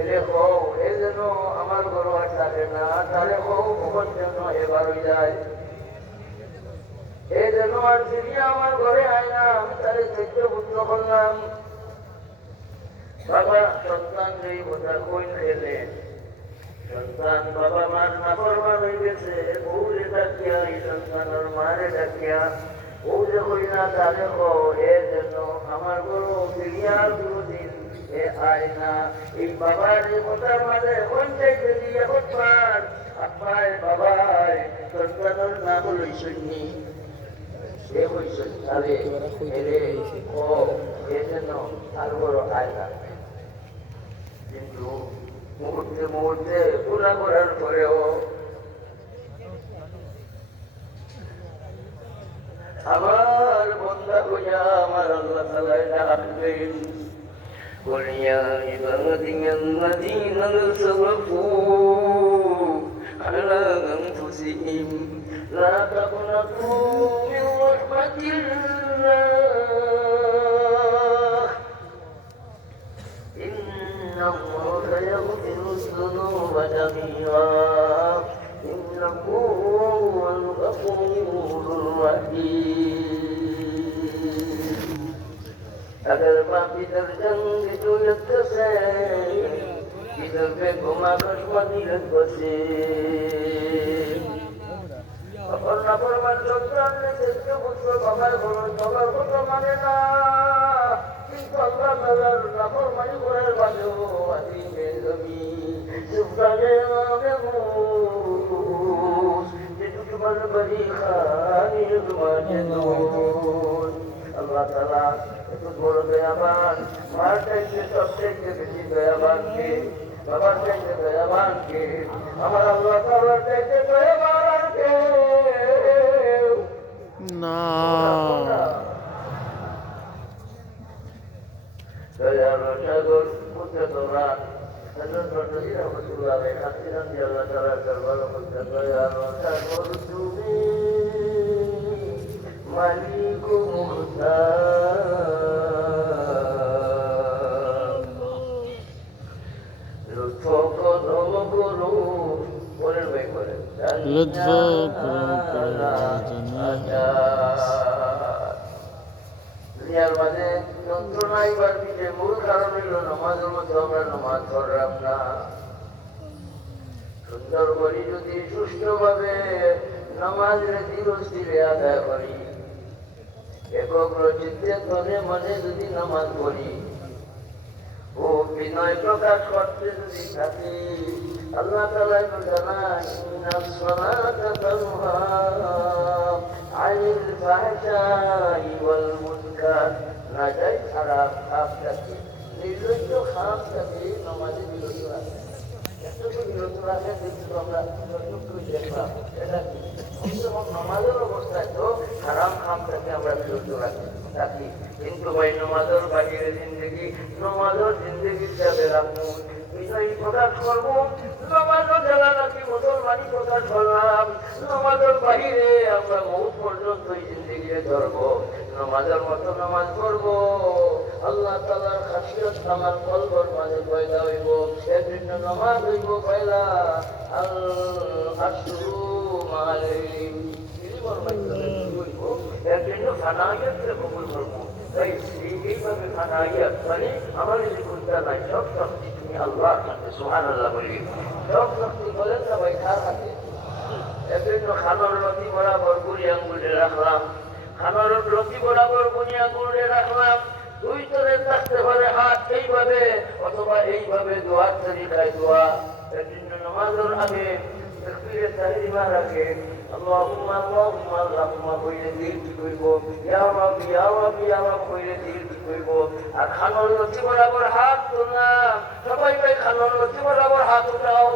এলে হও এ যেন আমার গরু আর থাকে না, তাহলে হও কখন যেন এবার হয়ে যায়, এ যেন আর ফিরিয়ে আমার ঘরে আয় না। আমি তারে চৈত্র পুত্র করলাম। বাবা সন্তান যেই কথা কই খেলে, সন্তান বাবা মার নাফরমান হয়ে গেছে, বউরে ডাকিয়া এই সন্তানের মারে ডাকিয়া বউরে কই না, তাহলে হও এ যেন আমার গরু ফিরিয়া দুদিন এ আয় না। এই বাবার এই কথার মাঝে কোন চাইতে দিয়ে একবার আব্বাই বাবাই সন্তানের নাম লইসনি, সে হইছেন তাহলে এরে ও এ যেন আর বড় আয় না। কিন্তু মুহূর্তে মুহূর্তে পুরা করার পরেও আমার বন্ধা হইয়া আমার আল্লাহ তাআলা ডাকবেন, বলিয়া ইবাদিয়াল্লাযীনা আসরাফু আলা আনফুসিহিম লা তাকনাতু মিন রাহমাতিল্লাহ ইন্নাল্লাহা ইয়াগফিরুয যুনুবা জামিআ ইন্নাহু হুয়াল গফুরুর রাহিম। अगर बाप इधर जंग जुलत से इधर पे घुमा कर मदीनत बसे, अपन नफर मान संतान ने देखते पुत्र बाबा को माने ना, किंतु अल्लाह ताला नफर मानी करे बाजो आदि में जमी सुबह में मूस जितु तुम्हार बड़ी खानी तुम्हारे नूर। अल्लाह ताला বড় দয়াবান, মার চাইতে সবচেয়ে বেশি দয়াবান কে, বাবার চাইতে দয়াবান কে, আমার আল্লাহ তাআলার চাইতে দয়াবান কে না। দয়ার সাগর মুখে তোরা হযরত রাসূলুল্লাহ রাদিয়াল্লাহু তাআলা দরবারে বলতে, দয়ার সাগর তুমি মালিক মুখতার, লুৎফ করম করু বলেন ভাই বলেন, লুৎফ দুনিয়ার মাঝে যন্ত্রণা এবার পিঠে মূল কারণ হইল নামাজের মধ্যে আমরা নামাজ পড়লাম না। সুন্দর করি যদি সুষ্ঠুভাবে নামাজের ধীরে আদায় করি, একাগ্র চিত্তে মনে মনে যদি নামাজ পড়ি ও বিনয় প্রকাশ করতে যদি থাকি, আল্লাহ তাআলা জানায় ইন্নাস সালাতা তানহা আনিল ফাহশাই ওয়াল মুনকার, নাজায়েজ হারাম খারাপ থাকে নির্লজ্জ খারাপ থাকে নামাজে বিরত রাখে। এতটুকু বিরত রাখে কিন্তু আমরা যতটুকু দেখলাম এটা নামাজের অবস্থায় তো হারাম খাম থেকে আমরা বিরত রাখি, কিন্তু ভাই নামাজের বাহিরে জিন্দগি, নামাজের জিন্দগির যাবে রাখবো বিষয় প্রকাশ করবো, নামাজের যারা নাকি মুসলমানি প্রকাশ করলাম, নামাজের বাহিরে আমরা মৌত পর্যন্ত এই জিন্দগিরে ধরবো, নামাজের মতো নামাজ পড়বো, আল্লাহ তাআলার খাসিয়ত আমার কলবর মাঝে পয়দা হইব। এর জন্য নামাজ হইব পয়লা আল আশরু মালাইহিম, এর জন্য ফানাইয়াতকে কবুল করবো। তাই এইভাবে ফানাইয়াত মানে আমার যে কোনটা নাই সব শক্তি তুমি আল্লাহর হাতে, সুবহানাল্লাহ বলি, সব শক্তি বলেন না ভাই কার হাতে। এর জন্য খানোর লতি বরাবর বুড়ি আঙ্গুলে রাখলাম, খানোর লতি বরাবর বুড়ি আঙ্গুলে রাখলাম, দুই তরে থাকতে পারে হাত এইভাবে অথবা এইভাবে দোয়ার তরিকায় দোয়া। এর জন্য নামাজের আগে তাকবীরে তাহরিমা রাখে আল্লাহুম্মা আল্লাহুম্মা আল্লাহুম্মা কইলে দিল ঠিক হইব, ইয়া রাব্বি ইয়া রাব্বি ইয়া রাব্বি কইলে দিল ঠিক হইব। আর খানোর লতি বরাবর হাত তুললাম, সবাই ভাই খানোর লতি বরাবর হাত উঠাও।